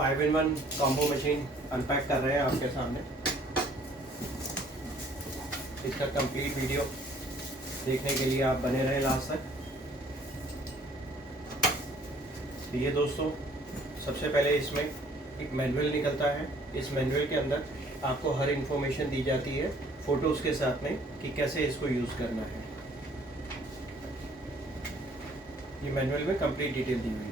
5-in-1 combo machine unpack कर रहे हैं आपके सामने। इसका कंप्लीट वीडियो देखने के लिए आप बने रहें लास्ट तक। तो ये दोस्तों, सबसे पहले इसमें एक मैनुअल निकलता है। इस मैनुअल के अंदर आपको हर इंफॉर्मेशन दी जाती है फ़ोटोज़ के साथ में कि कैसे इसको यूज़ करना है। ये मैनुअल में कंप्लीट डिटेल दी हुई है।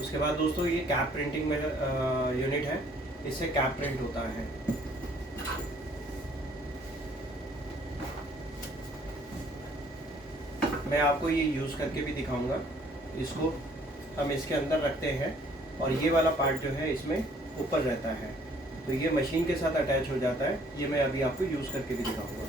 उसके बाद दोस्तों, ये कैप प्रिंटिंग में यूनिट है। इससे कैप प्रिंट होता है। मैं आपको ये यूज़ करके भी दिखाऊंगा। इसको हम इसके अंदर रखते हैं और ये वाला पार्ट जो है इसमें ऊपर रहता है, तो ये मशीन के साथ अटैच हो जाता है। ये मैं अभी आपको यूज़ करके भी दिखाऊंगा।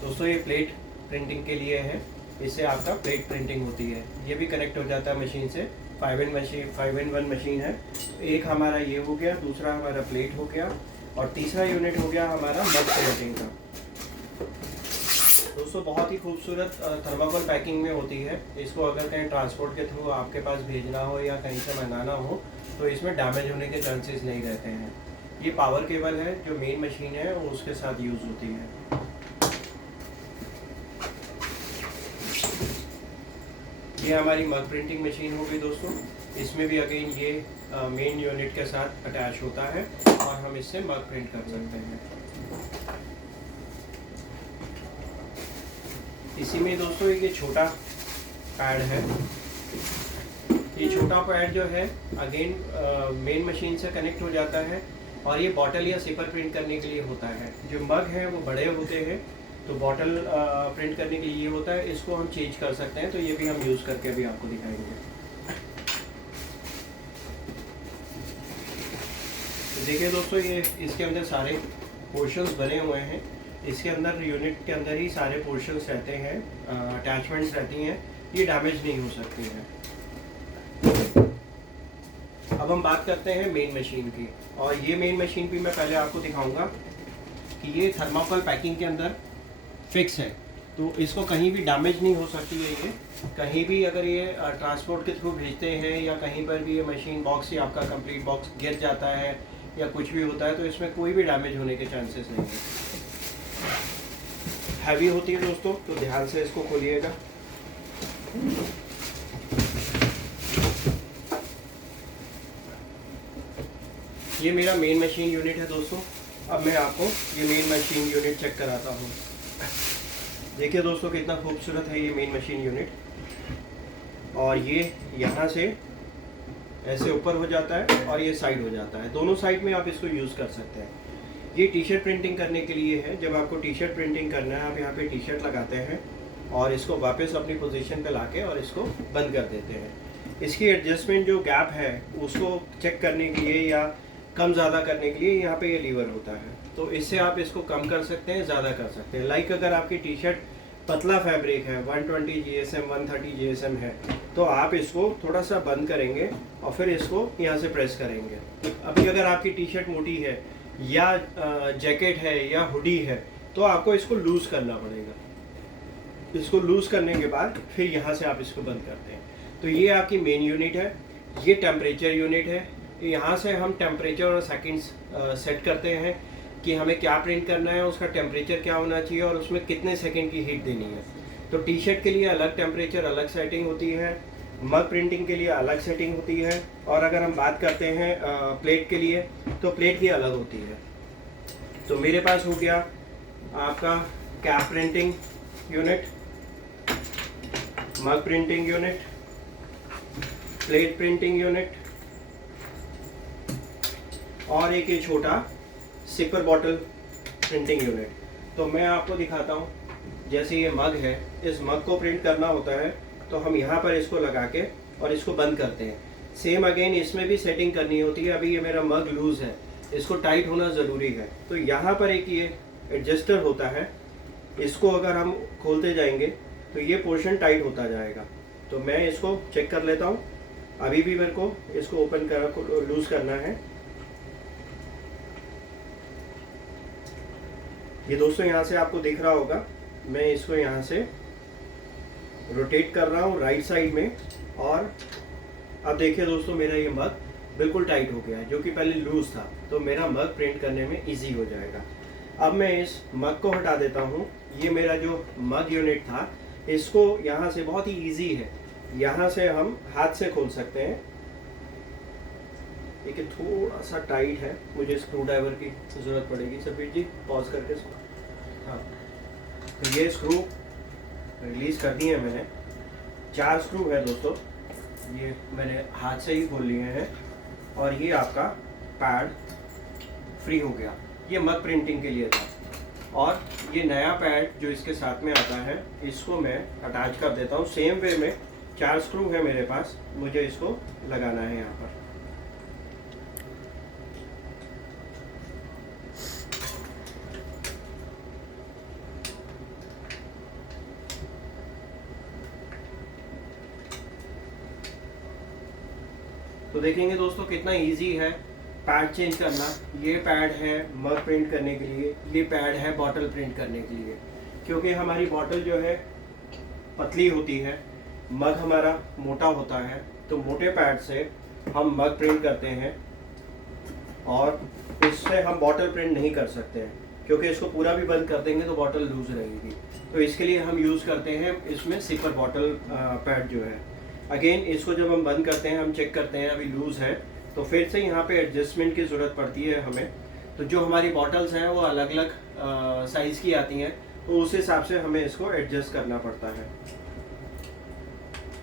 दोस्तों, ये प्लेट प्रिंटिंग के लिए है। इससे आपका प्लेट प्रिंटिंग होती है। ये भी कनेक्ट हो जाता है मशीन से। 5-in-1 मशीन है। एक हमारा ये हो गया, दूसरा हमारा प्लेट हो गया और तीसरा यूनिट हो गया हमारा मग प्रिंटिंग का। दोस्तों, बहुत ही खूबसूरत थर्माकोल पैकिंग में होती है। इसको अगर कहीं ट्रांसपोर्ट के थ्रू आपके पास भेजना हो या कहीं से मंगाना हो तो इसमें डैमेज होने के चांसेस नहीं रहते हैं। ये पावर केबल है जो मेन मशीन है वो उसके साथ यूज़ होती है। ये हमारी मग प्रिंटिंग मशीन हो गई दोस्तों। इसमें भी अगेन ये मेन यूनिट के साथ अटैच होता है और हम इससे मग प्रिंट कर सकते हैं। इसी में दोस्तों ये छोटा पैड है। ये छोटा पैड जो है अगेन मेन मशीन से कनेक्ट हो जाता है और ये बॉटल या सिपर प्रिंट करने के लिए होता है। जो मग है वो बड़े होते हैं, तो बॉटल प्रिंट करने के लिए ये होता है। इसको हम चेंज कर सकते हैं, तो ये भी हम यूज़ करके अभी आपको दिखाएंगे। तो देखिए दोस्तों, ये इसके अंदर सारे पोर्शंस बने हुए हैं। इसके अंदर यूनिट के अंदर ही सारे पोर्शंस रहते हैं, अटैचमेंट्स रहती हैं। ये डैमेज नहीं हो सकती हैं। अब हम बात करते हैं मेन मशीन की। और ये मेन मशीन भी मैं पहले आपको दिखाऊंगा कि ये थर्माकोल पैकिंग के अंदर फिक्स है, तो इसको कहीं भी डैमेज नहीं हो सकती है। ये कहीं भी अगर ये ट्रांसपोर्ट के थ्रू भेजते हैं या कहीं पर भी ये मशीन बॉक्स ही आपका कंप्लीट बॉक्स गिर जाता है या कुछ भी होता है तो इसमें कोई भी डैमेज होने के चांसेस नहीं है। हैवी होती है दोस्तों, तो ध्यान से इसको खोलिएगा। ये मेरा मेन मशीन यूनिट है दोस्तों। अब मैं आपको ये मेन मशीन यूनिट चेक कराता हूँ। देखिए दोस्तों, कितना खूबसूरत है ये मेन मशीन यूनिट। और ये यहाँ से ऐसे ऊपर हो जाता है और ये साइड हो जाता है। दोनों साइड में आप इसको यूज़ कर सकते हैं। ये टी शर्ट प्रिंटिंग करने के लिए है। जब आपको टी शर्ट प्रिंटिंग करना है, आप यहाँ पे टी शर्ट लगाते हैं और इसको वापस अपनी पोजीशन पे लाके और इसको बंद कर देते हैं। इसकी एडजस्टमेंट जो गैप है उसको चेक करने के लिए या कम ज़्यादा करने के लिए यहाँ पे ये लीवर होता है, तो इससे आप इसको कम कर सकते हैं, ज़्यादा कर सकते हैं। लाइक अगर आपकी टी शर्ट पतला फैब्रिक है, 120 GSM 130 GSM है, तो आप इसको थोड़ा सा बंद करेंगे और फिर इसको यहाँ से प्रेस करेंगे। अभी अगर आपकी टी शर्ट मोटी है या जैकेट है या हुडी है तो आपको इसको लूज़ करना पड़ेगा। इसको लूज़ करने के बाद फिर यहाँ से आप इसको बंद करते हैं। तो ये आपकी मेन यूनिट है। ये टेम्परेचर यूनिट है। यहाँ से हम टेम्परेचर और सेकंड्स सेट करते हैं कि हमें क्या प्रिंट करना है, उसका टेम्परेचर क्या होना चाहिए और उसमें कितने सेकंड की हीट देनी है। तो टी शर्ट के लिए अलग टेम्परेचर, अलग सेटिंग होती है। मग प्रिंटिंग के लिए अलग सेटिंग होती है। और अगर हम बात करते हैं प्लेट के लिए, तो प्लेट की अलग होती है। तो मेरे पास हो गया आपका कैप प्रिंटिंग यूनिट, मग printing unit, plate printing unit और एक ये छोटा सिपर बॉटल प्रिंटिंग यूनिट। तो मैं आपको दिखाता हूँ। जैसे ये मग है, इस मग को प्रिंट करना होता है तो हम यहाँ पर इसको लगा के और इसको बंद करते हैं। सेम अगेन इसमें भी सेटिंग करनी होती है। अभी ये मेरा मग लूज़ है, इसको टाइट होना ज़रूरी है। तो यहाँ पर एक ये एडजस्टर होता है, इसको अगर हम खोलते जाएंगे तो ये पोर्शन टाइट होता जाएगा। तो मैं इसको चेक कर लेता हूँ। अभी भी मेरे को इसको ओपन कर लूज करना है। ये दोस्तों यहाँ से आपको दिख रहा होगा, मैं इसको यहाँ से रोटेट कर रहा हूँ राइट साइड में, और अब देखिए दोस्तों मेरा ये मग बिल्कुल टाइट हो गया है, जो कि पहले लूज था, तो मेरा मग प्रिंट करने में इजी हो जाएगा। अब मैं इस मग को हटा देता हूँ। ये मेरा जो मग यूनिट था, इसको यहाँ से बहुत ही इजी है, यहाँ से हम हाथ से खोल सकते हैं। लेकिन थोड़ा सा टाइट है, मुझे स्क्रू ड्राइवर की ज़रूरत पड़ेगी। सफीर जी पॉज करके हाँ, तो ये स्क्रू रिलीज़ कर दिए मैंने। 4 स्क्रू है दोस्तों, ये मैंने हाथ से ही खोल लिए हैं, और ये आपका पैड फ्री हो गया। ये मग प्रिंटिंग के लिए था, और ये नया पैड जो इसके साथ में आता है, इसको मैं अटैच कर देता हूँ। सेम वे में 4 स्क्रू है मेरे पास, मुझे इसको लगाना है यहाँ पर। तो देखेंगे दोस्तों कितना इजी है पैड चेंज करना। ये पैड है मग प्रिंट करने के लिए, ये पैड है बॉटल प्रिंट करने के लिए। क्योंकि हमारी बॉटल जो है पतली होती है, मग हमारा मोटा होता है, तो मोटे पैड से हम मग प्रिंट करते हैं, और इससे हम बॉटल प्रिंट नहीं कर सकते हैं, क्योंकि इसको पूरा भी बंद कर देंगे तो बॉटल लूज रहेगी। तो इसके लिए हम यूज़ करते हैं इसमें सिपर बॉटल पैड जो है। अगेन इसको जब हम बंद करते हैं, हम चेक करते हैं अभी लूज़ है, तो फिर से यहाँ पे एडजस्टमेंट की ज़रूरत पड़ती है हमें। तो जो हमारी बॉटल्स हैं वो अलग अलग साइज़ की आती हैं, तो उस हिसाब से हमें इसको एडजस्ट करना पड़ता है।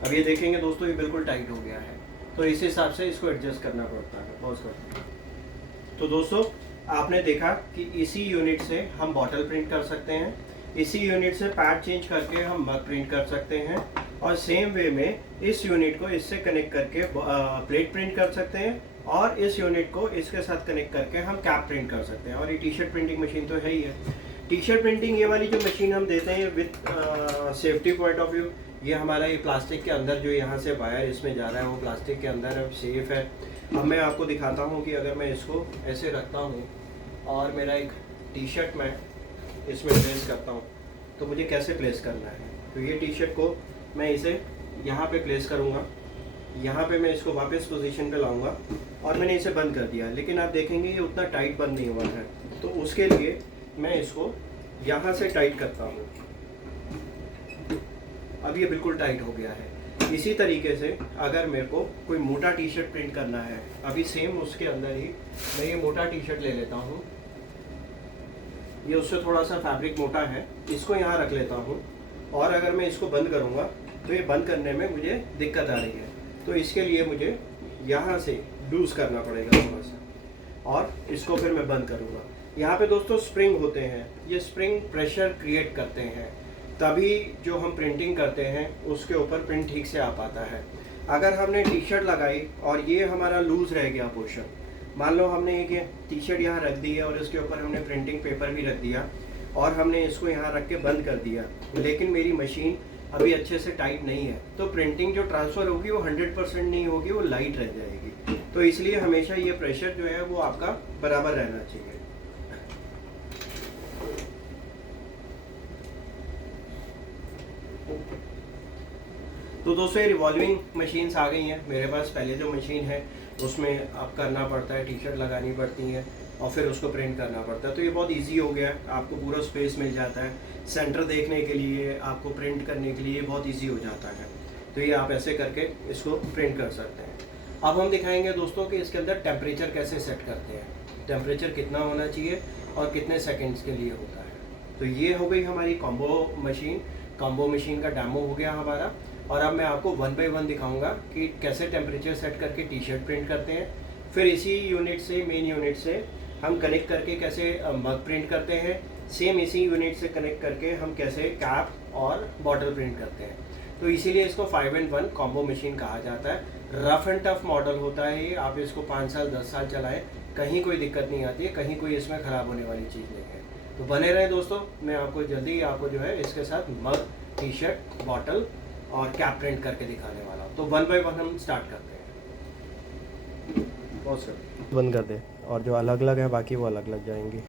अब ये देखेंगे दोस्तों, ये बिल्कुल टाइट हो गया है, तो इस हिसाब से इसको एडजस्ट करना पड़ता है। पॉज करते हैं। तो दोस्तों आपने देखा कि इसी यूनिट से हम बॉटल प्रिंट कर सकते हैं, इसी यूनिट से पैड चेंज करके हम मग प्रिंट कर सकते हैं, और सेम वे में इस यूनिट को इससे कनेक्ट करके प्लेट प्रिंट कर सकते हैं, और इस यूनिट को इसके साथ कनेक्ट करके हम कैप प्रिंट कर सकते हैं। और ये टी शर्ट प्रिंटिंग मशीन तो है ही है। टी शर्ट प्रिंटिंग ये वाली जो मशीन हम देते हैं with safety point of view, ये हमारा ये प्लास्टिक के अंदर जो यहाँ से वायर इसमें जा रहा है वो प्लास्टिक के अंदर है, सेफ है। अब मैं आपको दिखाता हूँ कि अगर मैं इसको ऐसे रखता हूँ और मेरा एक टी शर्ट मैं इसमें प्लेस करता हूँ, तो मुझे कैसे प्लेस करना है। तो ये टी शर्ट को मैं इसे यहाँ पे प्लेस करूँगा, यहाँ पे मैं इसको वापस पोजीशन पे लाऊंगा, और मैंने इसे बंद कर दिया। लेकिन आप देखेंगे ये उतना टाइट बंद नहीं हुआ है, तो उसके लिए मैं इसको यहाँ से टाइट करता हूँ। अब ये बिल्कुल टाइट हो गया है। इसी तरीके से अगर मेरे को कोई मोटा टी शर्ट प्रिंट करना है, अभी सेम उसके अंदर ही मैं ये मोटा टी शर्ट ले लेता हूँ, ये उससे थोड़ा सा फैब्रिक मोटा है, इसको यहाँ रख लेता हूँ, और अगर मैं इसको बंद करूँगा तो ये बंद करने में मुझे दिक्कत आ रही है, तो इसके लिए मुझे यहाँ से लूज़ करना पड़ेगा थोड़ा सा, और इसको फिर मैं बंद करूँगा। यहाँ पे दोस्तों स्प्रिंग होते हैं, ये स्प्रिंग प्रेशर क्रिएट करते हैं, तभी जो हम प्रिंटिंग करते हैं उसके ऊपर प्रिंट ठीक से आ पाता है। अगर हमने टी शर्ट लगाई और ये हमारा लूज़ रह गया पोर्शन, मान लो हमने एक टी शर्ट यहाँ रख दी है और इसके ऊपर हमने प्रिंटिंग पेपर भी रख दिया, और हमने इसको यहाँ रख के बंद कर दिया, लेकिन मेरी मशीन अभी अच्छे से टाइट नहीं है, तो प्रिंटिंग जो ट्रांसफ़र होगी वो 100% नहीं होगी, वो लाइट रह जाएगी। तो इसलिए हमेशा ये प्रेशर जो है वो आपका बराबर रहना चाहिए। तो दोस्तों ये रिवॉल्विंग मशीन्स आ गई हैं मेरे पास। पहले जो मशीन है उसमें अब करना पड़ता है, टी शर्ट लगानी पड़ती है और फिर उसको प्रिंट करना पड़ता है। तो ये बहुत इजी हो गया है, आपको पूरा स्पेस मिल जाता है, सेंटर देखने के लिए, आपको प्रिंट करने के लिए बहुत इजी हो जाता है। तो ये आप ऐसे करके इसको प्रिंट कर सकते हैं। अब हम दिखाएंगे दोस्तों कि इसके अंदर टेम्परेचर कैसे सेट करते हैं, टेम्परेचर कितना होना चाहिए और कितने सेकेंड्स के लिए होता है। तो ये हो गई हमारी कॉम्बो मशीन का डेमो हो गया हमारा। और अब मैं आपको 1 बाय 1 दिखाऊंगा कि कैसे टेम्परेचर सेट करके टी शर्ट प्रिंट करते हैं, फिर इसी यूनिट से, मेन यूनिट से हम कनेक्ट करके कैसे मग प्रिंट करते हैं, सेम इसी यूनिट से कनेक्ट करके हम कैसे कैप और बॉटल प्रिंट करते हैं। तो इसीलिए इसको 5 in 1 कॉम्बो मशीन कहा जाता है। रफ एंड टफ मॉडल होता है ये, आप इसको 5 साल 10 साल चलाएं, कहीं कोई दिक्कत नहीं आती है, कहीं कोई इसमें ख़राब होने वाली चीज़ नहीं है। तो बने रहें दोस्तों, मैं आपको जल्दी आपको जो है इसके साथ मग, टी शर्ट, बॉटल और कैप प्रिंट करके दिखाने वाला हूँ। तो 1 बाय 1 हम स्टार्ट करते हैं। बहुत सर। बंद कर दे, और जो अलग अलग है बाकी वो अलग लग जाएंगी।